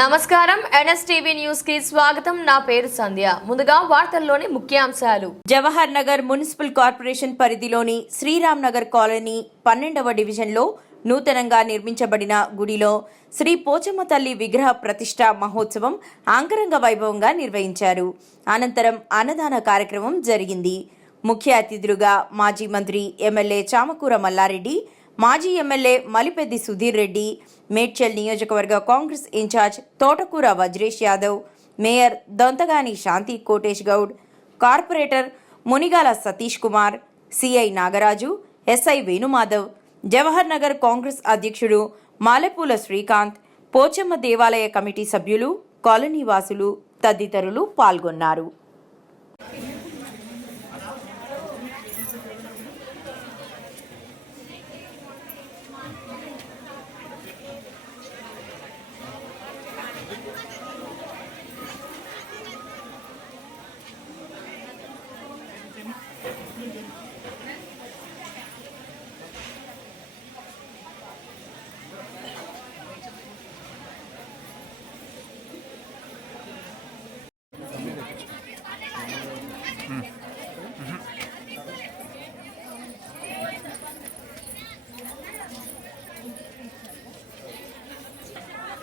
నమస్కారం. ఎన్ఎస్టీవీ న్యూస్కి స్వాగతం. నా పేరు సంధ్య. ముందుగా వార్తల్లోని ముఖ్యాంశాలు. జవహర్ నగర్ మున్సిపల్ కార్పొరేషన్ పరిధిలోని శ్రీరామ్ నగర్ కాలనీ పన్నెండవ డివిజన్లో నూతనంగా నిర్మించబడిన గుడిలో శ్రీ పోచమ్మ తల్లి విగ్రహ ప్రతిష్ట మహోత్సవం ఆంగరంగ వైభవంగా నిర్వహించారు. అనంతరం అన్నదాన కార్యక్రమం జరిగింది. ముఖ్య అతిథులుగా మాజీ మంత్రి ఎమ్మెల్యే చామకూర మల్లారెడ్డి మాజీ ఎమ్మెల్యే మలిపెద్ది సుధీర్ రెడ్డి మేడ్చల్ నియోజకవర్గ Congress incharge Thotakura Vajresh Yadav mayor Donthagani Shanti Kotesh Goud corporator Munigala Satish Kumar CI Nagaraju SI Venumadhav Jawahar Nagar Congress అధ్యక్షుడు మాలెపూల శ్రీకాంత్ పోచమ్మ దేవాలయ కమిటీ సభ్యులు కాలనీవాసులు తదితరులు పాల్గొన్నారు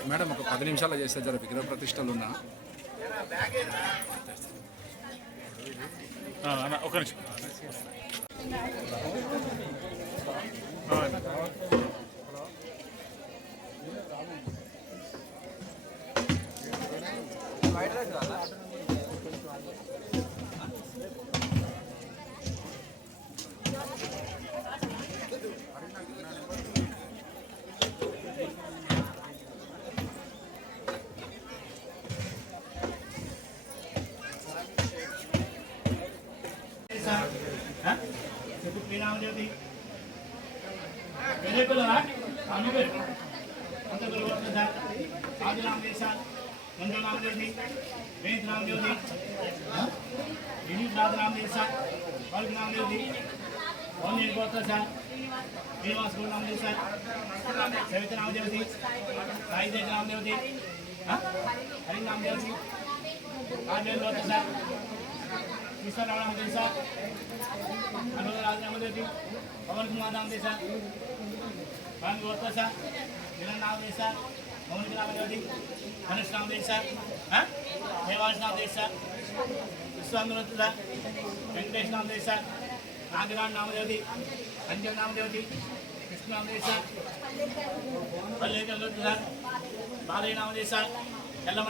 మేడం ఒక పది నిమిషాలు చేస్తే జర విగ్రహ ప్రతిష్టలు ఉన్నా. ఒక నిమిషం. చెప్పు మీ నామదేవతి వేరే పిల్లరా అను పేరు అంత పిల్లలు సార్ ఆది నామదేవి సార్ మంజు నామదేవి వేణి నామదేవి వినీత్ రాధ నామదేవి సార్ వాళ్ళకి నామదేవి ఓన్ వెళ్ళిపోతా సార్ శ్రీనివాస్ గౌడ్ నామదేవి సార్ సవిత నామదేవతి సాయి తేజ నామదేవతి హరి నామదేవతి ఆర్డర్ పోతా సార్ ఈశ్వరరావు నామదేవి సార్ అనురాగ్ రాజనామదేవి పవన్ కుమార్ నామ దేశా పవన్ గోత్వ సార్ మిలన్ నామ దేశా మౌనిక నామ దేవతి ధనుష్ నామ దేశా దేవాస్ నామ దేశా విశ్వామిత్ర వెంకటేష్ నామ దేశా నాగరాజ్ నామ దేవతి అంజన్ నామ దేవతి కృష్ణ నామ దేశా బాలయ్య నామ దేశా ఎల్లమ్మ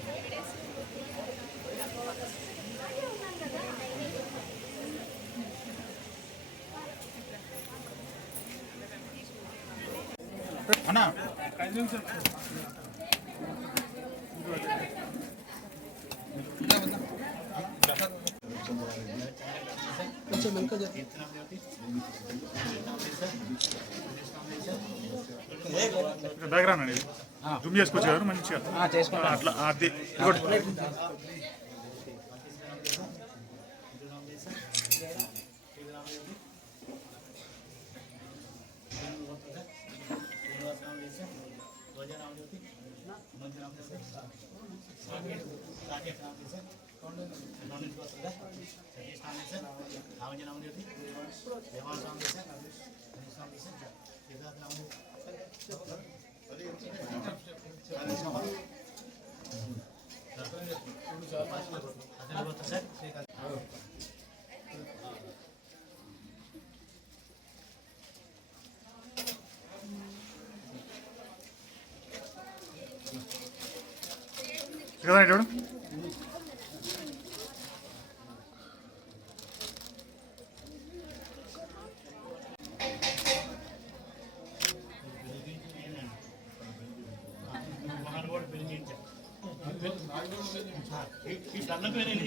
నామ దేవతి బాగా అయితే లైన్ వస్తుంది అయితే నువ్వు చాలా బాగా వచ్చింది సారా అన్న బ్యాక్గ్రౌండ్ అండి జూమ్ చేసుకోవచ్చు కదా మంచిగా అట్లా అది ఇంకోటి కదా చూడు. మహానుభావుడు పెళ్ళి చేయించారు ఈ సన్న పేరు ఎన్ని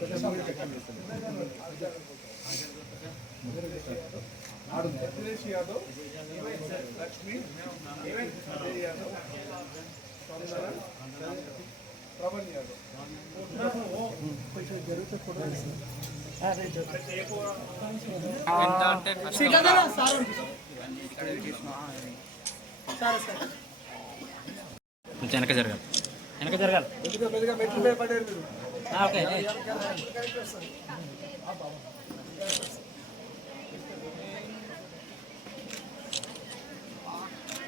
బెల్లం బెల్లం తమ్ముడు బెల్లం బెల్లం కూడా చేసినాము కొంచెం వెనక జరగాలి వెనక జరగాలి okay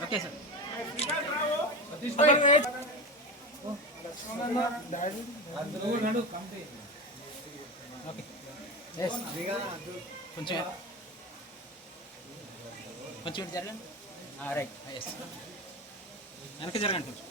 okay sir okay yes. కొంచెం కొంచెం జరగండి. రైట్ ఎస్ వెనక జరగండి కొంచెం.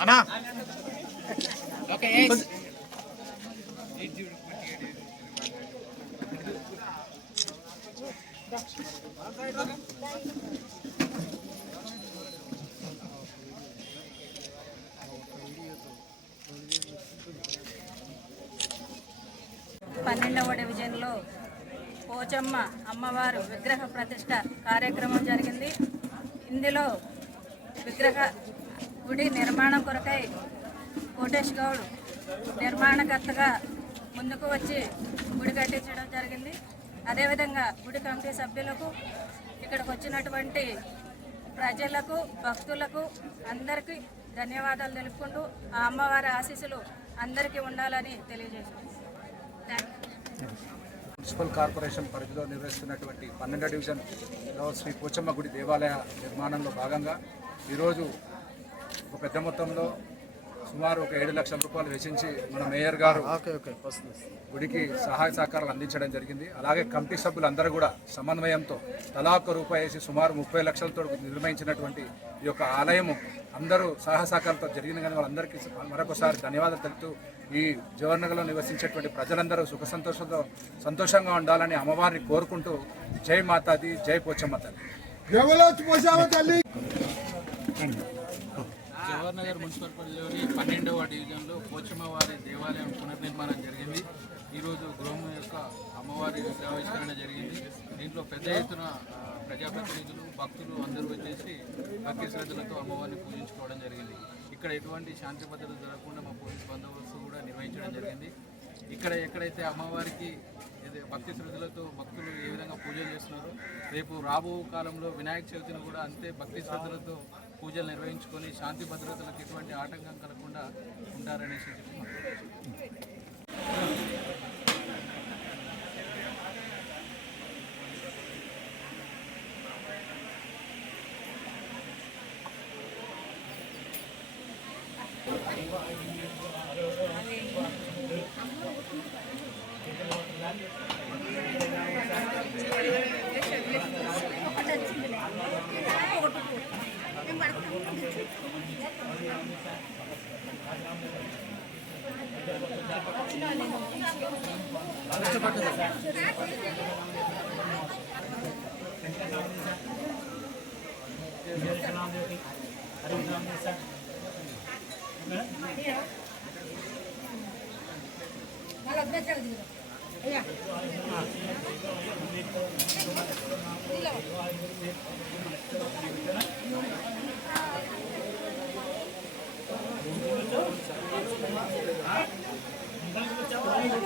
అన్నా. ఓకే పన్నెండవ డివిజన్లో పోచమ్మ అమ్మవారు విగ్రహ ప్రతిష్ట కార్యక్రమం జరిగింది. ఇందులో విగ్రహ గుడి నిర్మాణం కొరకై కోటేష్ గౌడ్ నిర్మాణకర్తగా ముందుకు వచ్చి గుడి కట్టించడం జరిగింది. అదేవిధంగా గుడి కమిటీ సభ్యులకు ఇక్కడికి వచ్చినటువంటి ప్రజలకు భక్తులకు అందరికీ ధన్యవాదాలు తెలుపుకుంటూ ఆ అమ్మవారి ఆశీస్సులు అందరికీ ఉండాలని తెలియజేస్తున్నాను థ్యాంక్ యూ మున్సిపల్ కార్పొరేషన్ పరిధిలో నిర్వహిస్తున్నటువంటి పన్నెండో డివిజన్లో శ్రీ పోచమ్మ గుడి దేవాలయ నిర్మాణంలో భాగంగా ఈరోజు ఒక పెద్ద మొత్తంలో సుమారు ఒక ఏడు లక్షల రూపాయలు వెచ్చించి మన మేయర్ గారు గుడికి సహాయ సహకారాలు అందించడం జరిగింది. అలాగే కమిటీ సభ్యులందరూ కూడా సమన్వయంతో తలా ఒక్క రూపాయి వేసి సుమారు ముప్పై లక్షలతో నిర్మించినటువంటి ఈ యొక్క ఆలయము అందరూ సహాయ సహకారాలతో జరిగింది కానీ వాళ్ళందరికీ మరొకసారి ధన్యవాదాలు తెలుపుతూ ఈ జవహర్నగర్లో నివసించేటువంటి ప్రజలందరూ సుఖ సంతోషంతో సంతోషంగా ఉండాలని అమ్మవారిని కోరుకుంటూ జై మాతాది జై పోచమ్మ తల్లి. జవహర్ నగర్ మున్సిపల్ పరిధిలోని పన్నెండవ డివిజన్లో పోచమ్మవారి దేవాలయం పునర్నిర్మాణం జరిగింది. ఈరోజు గృహం యొక్క అమ్మవారి విగ్రహావిష్కరణ జరిగింది. దీంట్లో పెద్ద ఎత్తున ప్రజాప్రతినిధులు భక్తులు అందరూ వచ్చేసి భక్తి శ్రద్ధలతో అమ్మవారిని పూజించుకోవడం జరిగింది. ఇక్కడ ఎటువంటి శాంతి భద్రత జరగకుండా మా పోలీస్ బందోబస్తు కూడా నిర్వహించడం జరిగింది. ఇక్కడ ఎక్కడైతే అమ్మవారికి భక్తి శ్రద్ధలతో భక్తులు ఏ విధంగా పూజలు చేస్తున్నారో రేపు రాబో కాలంలో వినాయక చవితిని కూడా అంతే భక్తి శ్రద్ధలతో పూజలు నిర్వహించుకొని శాంతి భద్రతలకు ఎటువంటి ఆటంకం కలగకుండా ఉంటారనేసి చెప్తున్నారు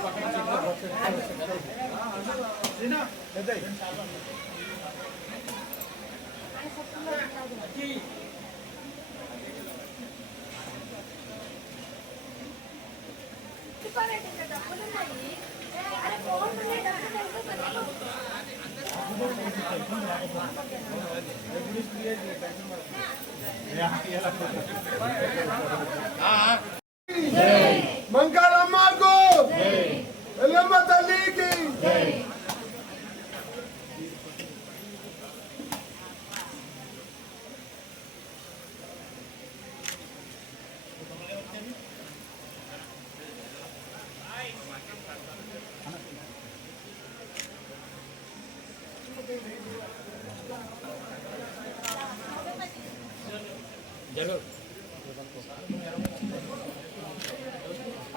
పక్కన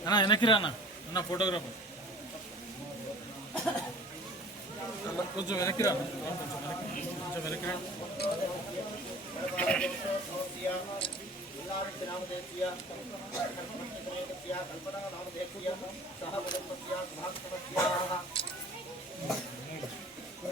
అన్న వెనక్కి రా అన్న. అన్న ఫోటోగ్రాఫర్ కొంచెం వెనక్కి రా అన్న. కొంచెం వెనక్కి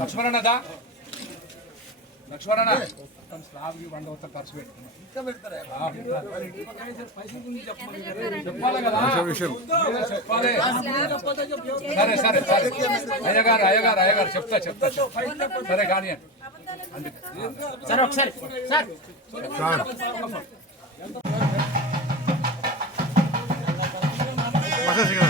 నా లక్ష్మణనదా? లక్ష్మణన? మొత్తం స్లాబ్కి వంద వస్తా ఖర్చు పెట్టుకున్నాం. ఇంకా పెడతారా? చెప్పాలి? కదా. మీరే చెప్పాలి. సరే సరే సరే. అయ్యగారు అయ్యగారు అయ్యగారు చెప్తా చెప్తా చెప్తా. సరే కానీ సార్ ఒకసారి. సార్. మసాజ్ కదా